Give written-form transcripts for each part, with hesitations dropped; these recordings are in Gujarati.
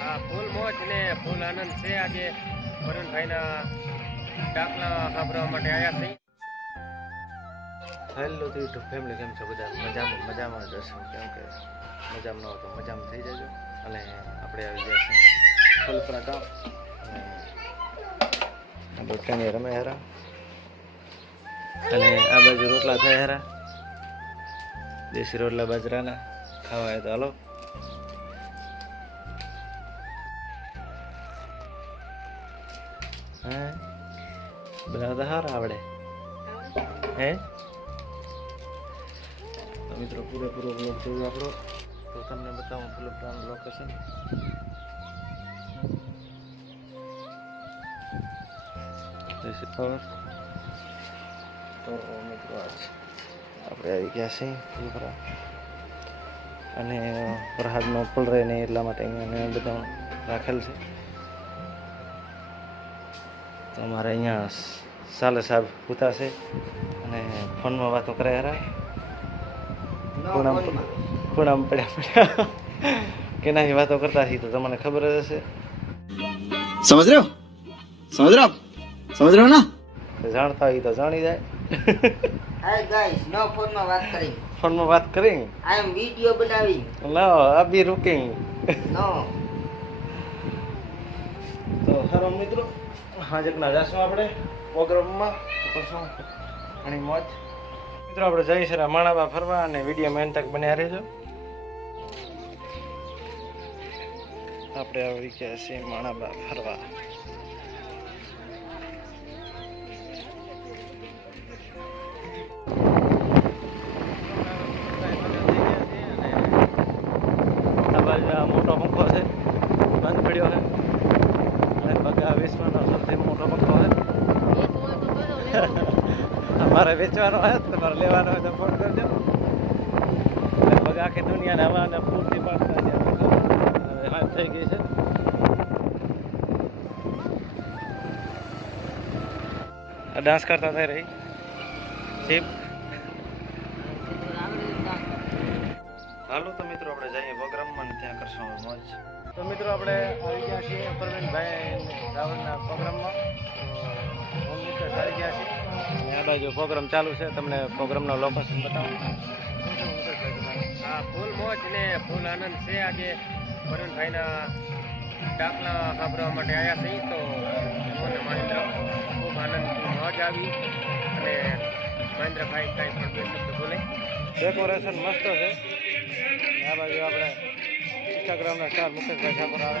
હા, ફૂલ મોજ ને ફૂલ આનંદ છે. આજે વરુણભાઈના દાખલા સાંભળવા માટે આવ્યા છે. હેલો તો યુટ્યુબ ફેમિલી, કેમ છો બધા? મજામાં જ હશો. કેમ કે મજામાં ન હોય તો મજામાં થઈ જજો. અને આપણે આવી ગયા છીએ ફૂલપરા ગામ અને ટ્રેને રમે હેરા અને આ બાજુ રોટલા થાય હેરા, દેશી રોટલા બાજરાના ખાવા તો હાલો. હે બનાવતા સારા આવડે હે? તો મિત્રો પૂરેપૂરો બ્લોગ જોયું આપણો, તો તમને બતાવું ફૂલપરાનું લોકેશન. તો મિત્રો આજ આપણે આવી ગયા છીએ ફૂલપરા, અને પ્રહાદનો ફૂલ રહે નહીં એટલા માટે અહીંયા બધા રાખેલ છે. તો અમારે અહીંયા સાલે સાહેબ પૂતા છે અને ફોનમાં વાતો કરે યાર, ખૂણામાં પડ્યા કેનાથી વાતો કરતા છીએ તો તમને ખબર જ હશે. समझ रहे हो ना? જાણતા હોય તો જાણી જાય. હાય ગાઈસ, નો ફોનમાં વાત કરી. ફોનમાં વાત કરી, આઈ એમ વિડિયો બનાવી. નો અભી રૂકિંગ. નો તો સારો મિત્રો, હાજરના જાશું આપણે પ્રોગ્રામમાં કરશું ઘણી મોજ. મિત્રો આપણે જઈએ છીએ માણાબા ફરવા, અને વિડીયો મેન તક બન્યા રહેજો. આપણે આવી ગયા છીએ માણાબા ફરવા. આ બાજુ આ મોટો પંખો છે, બંધ પડ્યો છે. લગભગ આ વિશ્વનો સૌથી મોટો પંખો છે. અમારે વેચવાનો હોય, તમારે લેવાનો હોય તો ફોન કરજો. લગભગ આખી દુનિયાને હવાને પૂરતી પાડતા થઈ ગઈ છે. ડાન્સ કરતા થઈ રહી જીપ. હાલો તો મિત્રો આપણે જઈએ પ્રોગ્રામમાં ને ત્યાં કરશું મોજ. તો મિત્રો આપણે આવી ગયા છીએ પરવીનભાઈ રાવણના પ્રોગ્રામમાં. હું મુકેશ આવી ગયા છીએ. આ બાજુ પ્રોગ્રામ ચાલુ છે, તમને પ્રોગ્રામનો લોકેશન બતાવું. હા, ફૂલ મોજ ને ફૂલ આનંદ છે. આજે વરુણભાઈના દાખલા સાંભળવા માટે આવ્યા છીએ. તો મને મહેન્દ્ર ખૂબ આનંદથી મોજ આવી, અને મહેન્દ્રભાઈ કાંઈ પણ બે શબ્દ બોલે. ડેકોરેશન મસ્ત છે. આ બાજુ આપણે ઇન્સ્ટાગ્રામના સ્ટાર મુકેશભાઈ ઠાકોર આવે.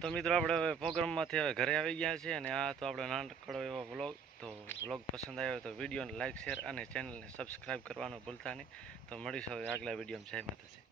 તો મિત્રો આપણે હવે પ્રોગ્રામમાંથી હવે ઘરે આવી ગયા છે, અને આ તો આપણો નાનકડો એવો વ્લોગ. તો વ્લોગ પસંદ આવ્યો તો વિડીયોને લાઇક, શેર અને ચેનલને સબસ્ક્રાઈબ કરવાનું ભૂલતા નહીં. તો મળીશું હવે આગલા વિડીયોમાં. જય માતાજી.